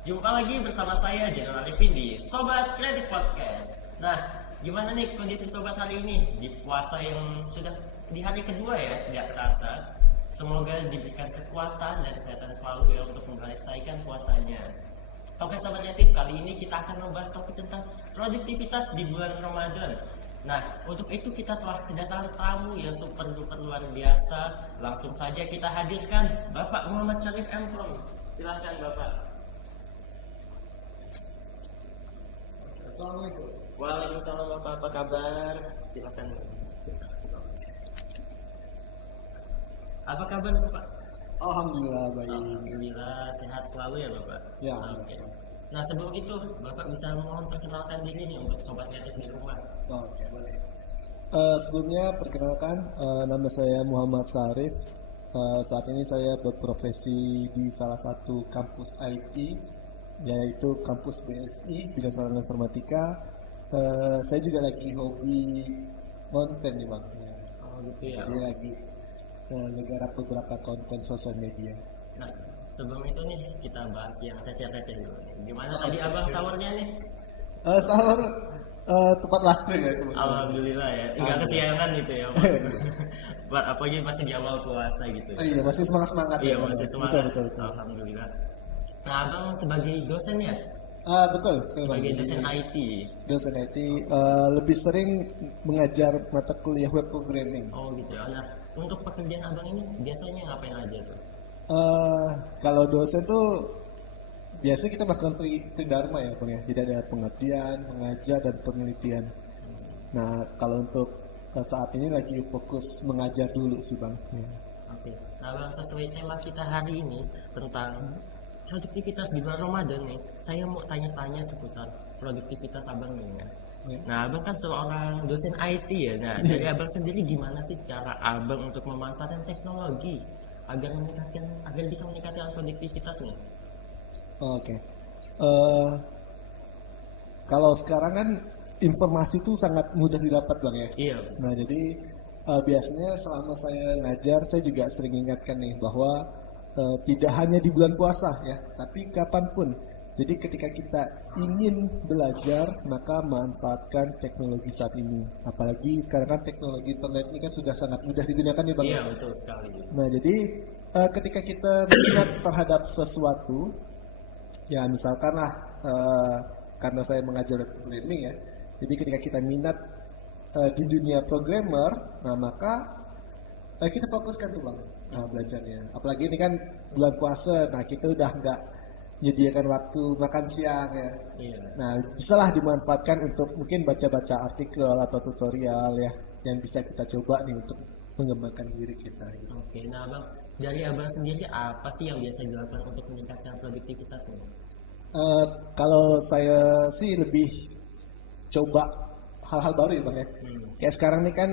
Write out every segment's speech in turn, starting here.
Jumpa lagi bersama saya Jenal Arifin di Sobat Kreatif Podcast. Nah, gimana nih kondisi Sobat hari ini di puasa yang sudah di hari kedua ya, tidak terasa. Semoga diberikan kekuatan dan kesehatan selalu ya untuk menyelesaikan puasanya. Oke Sobat Kreatif, kali ini kita akan membahas topik tentang produktivitas di bulan Ramadan. Nah, untuk itu kita telah kedatangan tamu yang super duper luar biasa. Langsung saja kita hadirkan Bapak Muhammad Syarif Emprom. Silahkan Bapak. Assalamualaikum. Waalaikumsalam Bapak, apa kabar? Silahkan. Apa kabar Bapak? Alhamdulillah baik. Alhamdulillah sehat selalu ya Bapak. Ya, Oke. Nah sebelum itu Bapak bisa mohon perkenalkan diri nih untuk sobat kreatif di rumah. Oke, boleh. Sebelumnya perkenalkan, nama saya Muhammad Syarif. Saat ini saya berprofesi di salah satu kampus IT, yaitu kampus BSI Bidang Sarana Informatika. Saya juga lagi hobi konten nih bang. Oh gitu ya. Jadi lagi ngegarap beberapa konten sosial media. Nah sebelum itu nih kita bahas yang receh-receh dulu. Gimana tadi abang sahurnya nih? Sahur tepat waktu ya kebetulan. Alhamdulillah ya. Enggak kesiangan gitu ya. Buat apa aja masih di awal puasa gitu. Oh iya, masih semangat Iya ya, masih Bang? semangat. Betul. Alhamdulillah. Nah abang sebagai dosen ya, Betul sekali Bang. sebagai Jadi, dosen IT. dosen IT lebih sering mengajar mata kuliah web programming. Oh gitu ya. Nah untuk pekerjaan abang ini biasanya ngapain aja tuh? Kalau dosen tuh biasa kita melakukan tridharma ya Bang ya. Jadi ada pengabdian, mengajar dan penelitian. Nah kalau untuk saat ini lagi fokus mengajar dulu sih Bang. Ya. Oke. Nah bang sesuai tema kita hari ini tentang produktivitas di bulan Ramadan nih, saya mau tanya-tanya seputar produktivitas abang nih ya. Ya. Nah abang kan seorang dosen IT ya. Nah dari abang sendiri gimana sih cara abang untuk memanfaatkan teknologi agar bisa meningkatkan produktivitas nih? Oke. Kalau sekarang kan informasi itu sangat mudah didapat Bang ya. Iya. Nah jadi biasanya selama saya ngajar saya juga sering ingatkan nih bahwa tidak hanya di bulan puasa ya, tapi kapanpun. Jadi ketika kita ingin belajar maka manfaatkan teknologi saat ini. Apalagi sekarang kan teknologi internet ini kan sudah sangat mudah digunakan ya Bang. Iya betul sekali. Nah jadi ketika kita minat terhadap sesuatu, ya misalkan lah karena saya mengajar programming ya, jadi ketika kita minat di dunia programmer, nah maka kita fokuskan tuh Bang belajarnya. Apalagi ini kan bulan puasa, nah kita udah nggak menyediakan waktu makan siang ya. Iya. Nah bisalah dimanfaatkan untuk mungkin baca-baca artikel atau tutorial ya, yang bisa kita coba nih untuk mengembangkan diri kita. Gitu. Oke. Nah abang dari abang sendiri apa sih yang biasa dilakukan untuk meningkatkan produktivitasnya? Kalau saya sih lebih coba hal-hal baru ya Bang ya. Kayak sekarang nih kan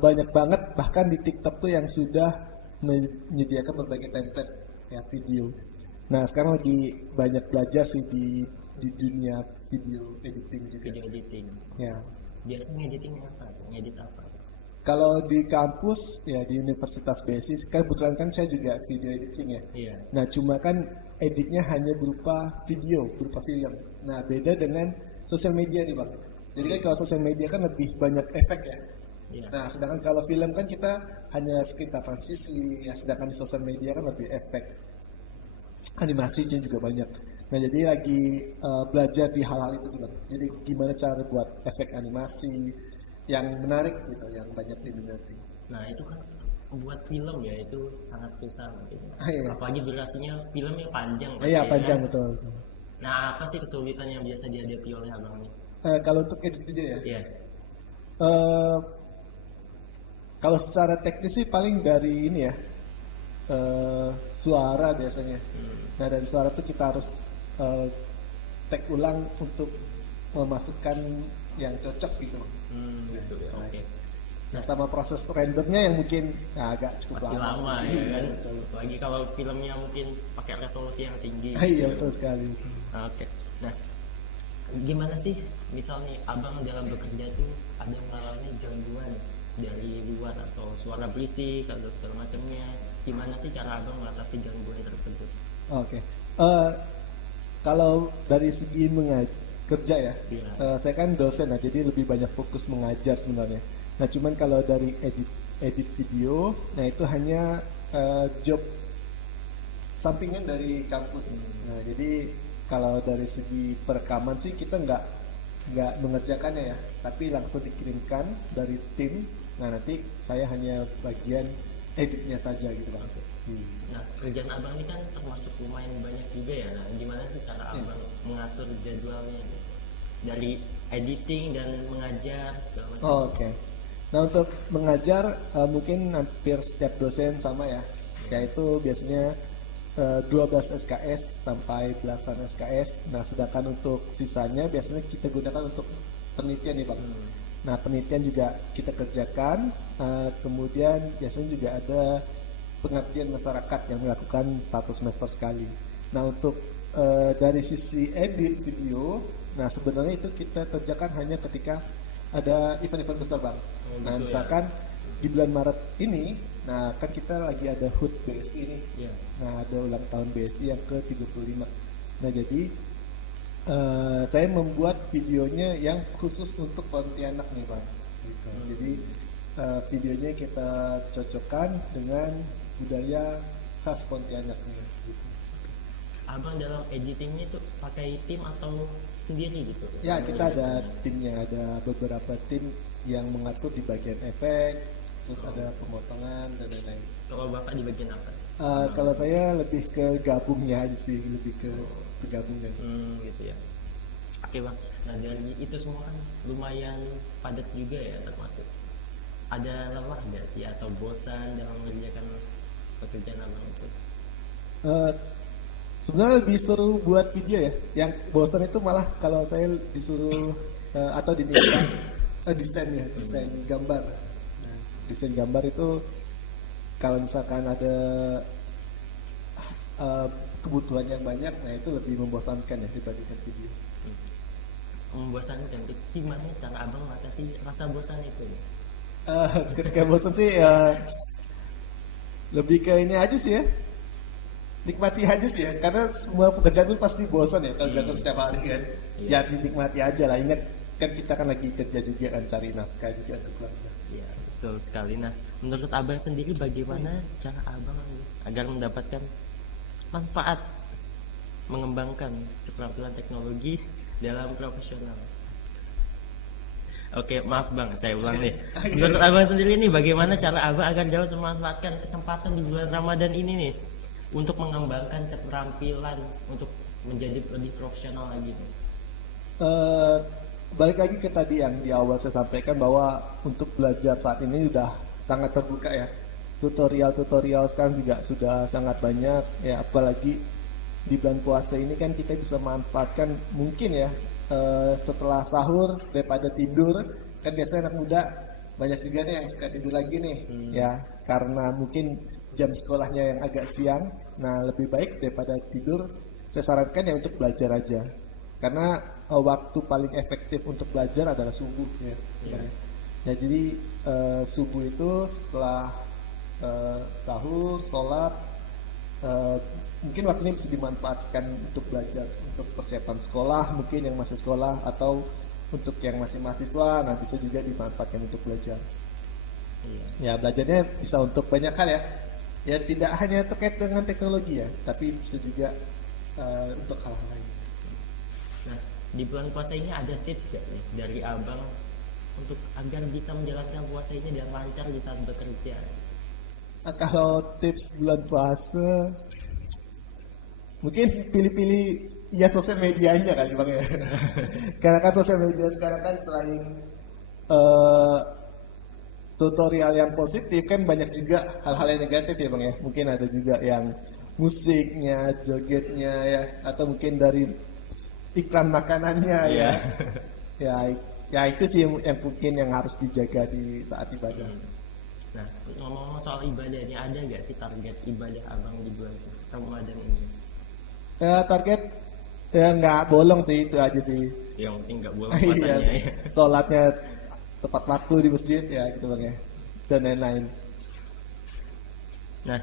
banyak banget bahkan di TikTok tuh yang sudah menyediakan berbagai template ya video. Nah sekarang lagi banyak belajar sih di dunia video editing juga. Video editing. Ya. Biasanya editing apa? Ngedit apa? Kalau di kampus ya di Universitas BSI kebetulan kan saya juga video editing ya. Iya. Nah cuma kan editnya hanya berupa video, berupa film. Nah beda dengan sosial media nih Bang. Jadi kan kalau sosial media kan lebih banyak efek ya. Iya. Nah sedangkan kalau film kan kita hanya sekitar transisi, ya sedangkan di sosial media kan lebih efek. Animasinya juga banyak. Nah jadi lagi belajar di hal-hal itu sih Bang. Jadi gimana cara buat efek animasi yang menarik gitu, yang banyak diminati. Nah itu kan buat film ya itu sangat susah mungkin. Iya. Apalagi durasinya filmnya panjang. Iya pasti, panjang ya. betul. Nah apa sih kesulitan yang biasa dihadapi oleh abang ini? Kalau untuk edit video ya, Iya. kalau secara teknis sih paling dari ini ya suara biasanya. Nah dari suara tuh kita harus tag ulang untuk memasukkan yang cocok gitu. Gitu ya. Nah, Oke. Nah sama proses rendernya yang mungkin agak cukup Pasti lama sih. ya kan. Iya, betul. Lagi kalau filmnya mungkin pakai resolusi yang tinggi. Iya betul sekali. Betul. Oke. Nah, gimana sih misalnya abang dalam bekerja tuh ada mengalami gangguan dari luar atau suara berisik atau segala macamnya? Gimana sih cara abang mengatasi gangguan tersebut? Oke. Kalau dari segi kerja ya, Iya. saya kan dosen nah, jadi lebih banyak fokus mengajar sebenarnya. Nah, cuman kalau dari edit video, nah itu hanya job sampingan dari kampus. Nah, jadi kalau dari segi perekaman sih kita nggak mengerjakannya ya, tapi langsung dikirimkan dari tim. Nah, nanti saya hanya bagian editnya saja gitu bang. Nah, kerjaan abang ini kan termasuk lumayan banyak juga ya. Nah, gimana sih cara abang mengatur jadwalnya gitu? Dari editing dan mengajar segala macam. Oh, oke. Nah, untuk mengajar mungkin hampir setiap dosen sama ya, yaitu biasanya 12 SKS sampai belasan SKS. Nah, sedangkan untuk sisanya biasanya kita gunakan untuk penelitian nih bang. Nah, penelitian juga kita kerjakan. Kemudian biasanya juga ada pengabdian masyarakat yang melakukan 1 semester sekali. Nah, untuk dari sisi edit video, nah sebenarnya itu kita kerjakan hanya ketika ada event-event besar bang. Nah, gitu misalkan di bulan Maret ini, nah kan kita lagi ada HUT BSI nih. Iya. Nah, ada ulang tahun BSI yang ke-35. Nah, jadi saya membuat videonya yang khusus untuk Pontianak nih bang. Gitu. Jadi videonya kita cocokkan dengan budaya khas Pontianak nih. Gitu. Abang dalam editingnya itu pakai tim atau sendiri gitu? Ya, kita ada timnya, ada beberapa tim yang mengatur di bagian efek, terus ada pemotongan dan lain-lain. Kalau bapak di bagian apa? Kalau saya lebih ke gabungnya aja sih, lebih ke penggabungan. Gitu ya. Oke bang. Nah, dari itu semua kan lumayan padat juga ya, termasuk. Ada lelah nggak sih atau bosan dalam mengerjakan pekerjaan abang itu? Sebenarnya lebih seru buat video ya. Yang bosan itu malah kalau saya disuruh atau diminta desain ya, desain gambar. Nah, desain gambar itu kalau misalkan ada kebutuhan yang banyak, nah itu lebih membosankan ya dibandingkan video. Membosankan. Gimana cara abang mengatasi rasa bosan itu? Ketika bosan sih lebih ke ini aja sih ya, nikmati aja sih ya, karena semua pekerjaan itu pasti bosan ya kalau dilakukan setiap hari kan. Iya. Ya dinikmati aja lah, ingat kan kita kan lagi kerja juga kan, cari nafkah juga untuk keluarga. Ya, betul sekali. Nah, menurut abang sendiri bagaimana cara abang agar mendapatkan manfaat mengembangkan keterampilan teknologi dalam profesional? Oke, maaf bang, saya ulang nih. Menurut abang sendiri nih, bagaimana cara abang agar dapat memanfaatkan kesempatan di bulan Ramadan ini nih untuk mengembangkan keterampilan untuk menjadi lebih profesional lagi nih? Balik lagi ke tadi yang di awal saya sampaikan bahwa untuk belajar saat ini sudah sangat terbuka ya. Tutorial sekarang juga sudah sangat banyak ya, apalagi di bulan puasa ini kan kita bisa manfaatkan mungkin ya setelah sahur daripada tidur, kan biasanya anak muda banyak juga nih yang suka tidur lagi nih ya, karena mungkin jam sekolahnya yang agak siang. Nah, lebih baik daripada tidur saya sarankan ya untuk belajar aja, karena waktu paling efektif untuk belajar adalah subuh ya. Ya, jadi subuh itu setelah sahur, sholat, mungkin waktunya bisa dimanfaatkan untuk belajar, untuk persiapan sekolah mungkin yang masih sekolah, atau untuk yang masih mahasiswa, nah bisa juga dimanfaatkan untuk belajar. Ya, belajarnya bisa untuk banyak hal ya. Ya, tidak hanya terkait dengan teknologi ya, tapi bisa juga untuk hal-hal lain. Nah, di bulan puasa ini ada tips gak nih dari abang untuk agar bisa menjalankan puasa ini dengan lancar di saat bekerja? Nah, kalau tips bulan puasa, mungkin pilih-pilih ya sosial medianya kali bang ya. Karena kan sosial media sekarang kan selain tutorial yang positif kan banyak juga hal-hal yang negatif ya bang ya. Mungkin ada juga yang musiknya, jogetnya ya, atau mungkin dari iklan makanannya ya. Ya itu sih yang mungkin yang harus dijaga di saat ibadah. Nah, ngomong-ngomong soal ibadahnya, ada gak sih target ibadah abang di bulan Ramadan ini? Target ya nggak bolong sih, itu aja sih. Yang penting nggak bolong puasanya ya. Sholatnya tepat waktu di masjid ya gitu bang ya, dan lain-lain. Nah,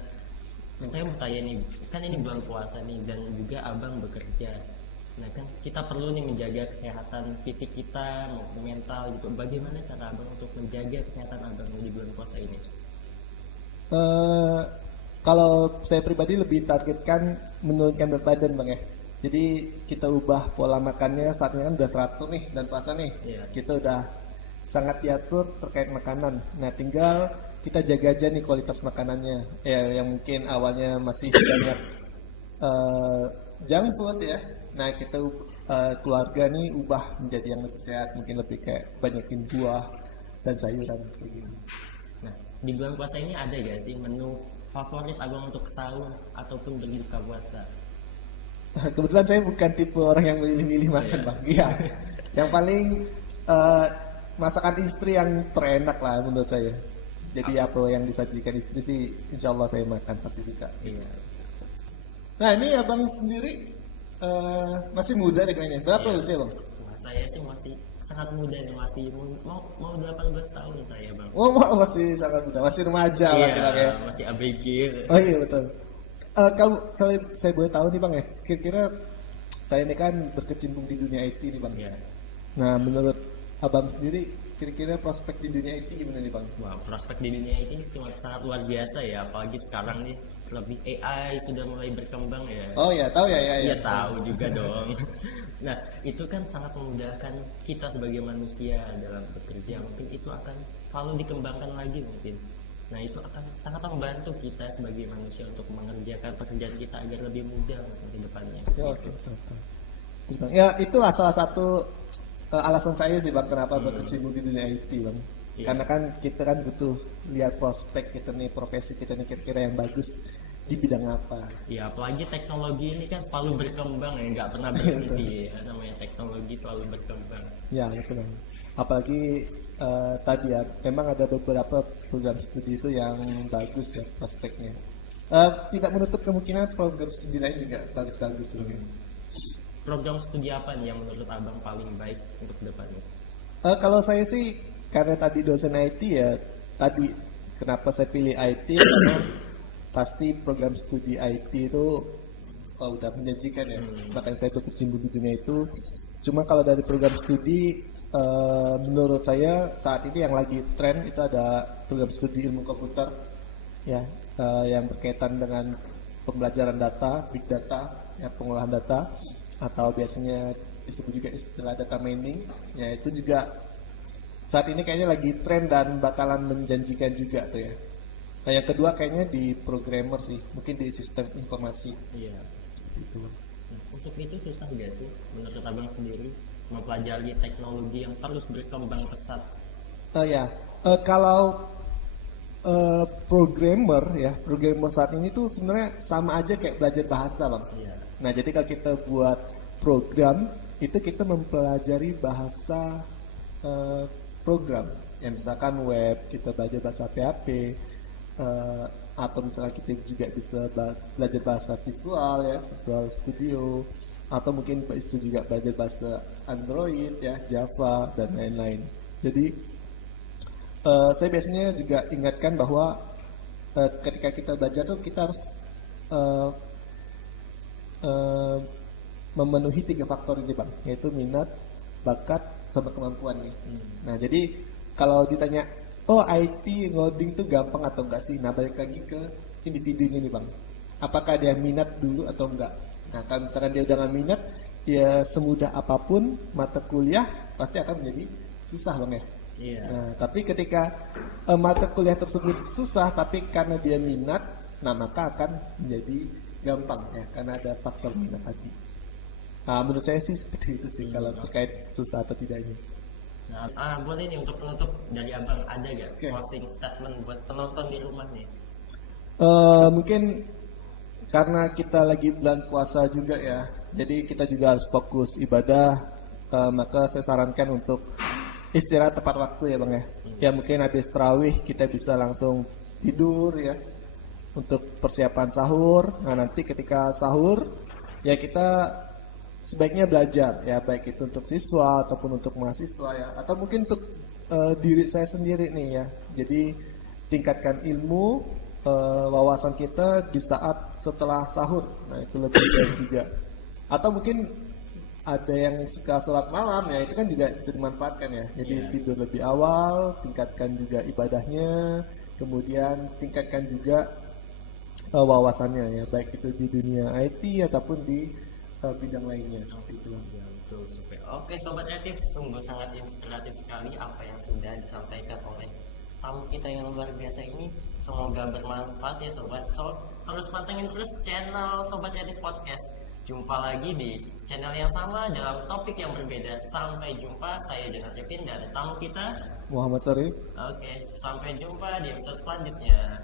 saya mau tanya nih, kan ini bulan puasa nih dan juga abang bekerja. Nah kan kita perlu nih menjaga kesehatan fisik kita maupun mental gitu. Bagaimana cara abang untuk menjaga kesehatan abang di bulan puasa ini? Kalau saya pribadi lebih targetkan menurunkan berat badan bang ya. Jadi kita ubah pola makannya, saat ini kan udah teratur nih dan puasa nih. Iya. Kita udah sangat diatur terkait makanan. Nah tinggal kita jaga aja nih kualitas makanannya. Ya yang mungkin awalnya masih banyak junk food ya. Nah kita keluarga nih ubah menjadi yang lebih sehat, mungkin lebih kayak banyakin buah dan sayuran kayak gitu. Nah di bulan puasa ini ada gak sih menu favorit abang untuk sahur ataupun berbuka puasa? Kebetulan saya bukan tipe orang yang milih-milih makan bang. Iya. Yang paling masakan istri yang terenak lah menurut saya. Jadi apa yang disajikan istri sih, insya Allah saya makan pasti suka. Iya. Nah ini abang sendiri masih muda deh kayaknya. Berapa Iya. usia bang? Wah, saya sih masih sangat muda nih, masih mau 18 tahun saya bang. Oh masih sangat muda, masih remaja lah kita kayak. Masih ABG. Oh iya betul. Kalau saya boleh tahu nih bang ya, kira-kira saya ini kan berkecimpung di dunia IT nih bang. Iya. Nah menurut abang sendiri, kira-kira prospek di dunia IT gimana nih bang? Wah, prospek di dunia ini sangat luar biasa ya, apalagi sekarang nih lebih AI sudah mulai berkembang ya. Oh ya tahu ya. Iya tahu juga dong. Nah itu kan sangat memudahkan kita sebagai manusia dalam bekerja. Mungkin itu akan selalu dikembangkan lagi mungkin. Nah itu akan sangat membantu kita sebagai manusia untuk mengerjakan pekerjaan kita agar lebih mudah ke depannya. Ya oke betul. Terus bang, ya itulah salah satu alasan saya sih bang kenapa berkecimpung di dunia IT bang. Iya. Karena kan kita kan butuh lihat prospek kita nih, profesi kita nih kira-kira yang bagus di bidang apa. Ya apalagi teknologi ini kan selalu berkembang ya, nggak pernah berhenti ya. Namanya teknologi selalu berkembang. Ya betul bang. Apalagi tadi ya, memang ada beberapa program studi itu yang bagus ya prospeknya. Tidak menutup kemungkinan program studi lain juga bagus-bagus mungkin. Program studi apa nih yang menurut abang paling baik untuk depannya? Kalau saya sih karena tadi dosen IT ya, tadi kenapa saya pilih IT karena pasti program studi IT itu udah menjanjikan ya. Bahkan saya berkecimpung di dunia itu. Cuma kalau dari program studi menurut saya saat ini yang lagi tren itu ada program studi ilmu komputer ya, yang berkaitan dengan pembelajaran data, big data, ya, pengolahan data, atau biasanya disebut juga istilah data mining, ya itu juga saat ini kayaknya lagi tren dan bakalan menjanjikan juga tuh ya. Nah yang kedua kayaknya di programmer sih, mungkin di sistem informasi. Iya. Seperti itu. Nah, untuk itu susah gak sih menurut abang sendiri mempelajari teknologi yang terus berkembang pesat? Kalau programmer saat ini tuh sebenarnya sama aja kayak belajar bahasa bang. Iya. Nah jadi kalau kita buat program itu kita mempelajari bahasa program. Ya misalkan web kita belajar bahasa PHP, atau misalnya kita juga bisa belajar bahasa visual ya, Visual Studio, atau mungkin bisa juga belajar bahasa Android ya, Java dan lain-lain. Jadi saya biasanya juga ingatkan bahwa ketika kita belajar tuh kita harus memenuhi 3 faktor ini bang, yaitu minat, bakat, sama kemampuan nih. Nah jadi kalau ditanya IT ngoding tuh gampang atau enggak sih? Nah balik lagi ke individunya nih bang, apakah dia minat dulu atau enggak? Nah kalau misalkan dia udah nggak minat, ya semudah apapun mata kuliah pasti akan menjadi susah bang ya. Iya. Nah tapi ketika mata kuliah tersebut susah tapi karena dia minat, nah maka akan menjadi gampang ya, karena ada faktor minat tadi. Nah menurut saya sih seperti itu sih kalau terkait susah atau tidaknya. Nah, boleh nih untuk penutup dari abang, ada gak Oke. closing statement buat penonton di rumah nih? Mungkin karena kita lagi bulan puasa juga ya, jadi kita juga harus fokus ibadah, maka saya sarankan untuk istirahat tepat waktu ya bang ya. Ya mungkin habis tarawih kita bisa langsung tidur ya, untuk persiapan sahur. Nah nanti ketika sahur ya kita sebaiknya belajar ya, baik itu untuk siswa ataupun untuk mahasiswa ya, atau mungkin untuk diri saya sendiri nih ya. Jadi tingkatkan ilmu, wawasan kita di saat setelah sahur. Nah itu lebih baik juga. Atau mungkin ada yang suka sholat malam ya, itu kan juga bisa dimanfaatkan ya. Jadi tidur lebih awal, tingkatkan juga ibadahnya, kemudian tingkatkan juga wawasannya ya, baik itu di dunia IT ataupun di bidang lainnya seperti itu. Ya, betul, super. Oke Sobat Kreatif, sungguh sangat inspiratif sekali apa yang sudah disampaikan oleh tamu kita yang luar biasa ini. Semoga bermanfaat ya Sobat. So, terus pantengin terus channel Sobat Kreatif Podcast. Jumpa lagi di channel yang sama dalam topik yang berbeda. Sampai jumpa, saya Jonathan Arifin dan tamu kita Muhammad Syarif. Oke, sampai jumpa di episode selanjutnya.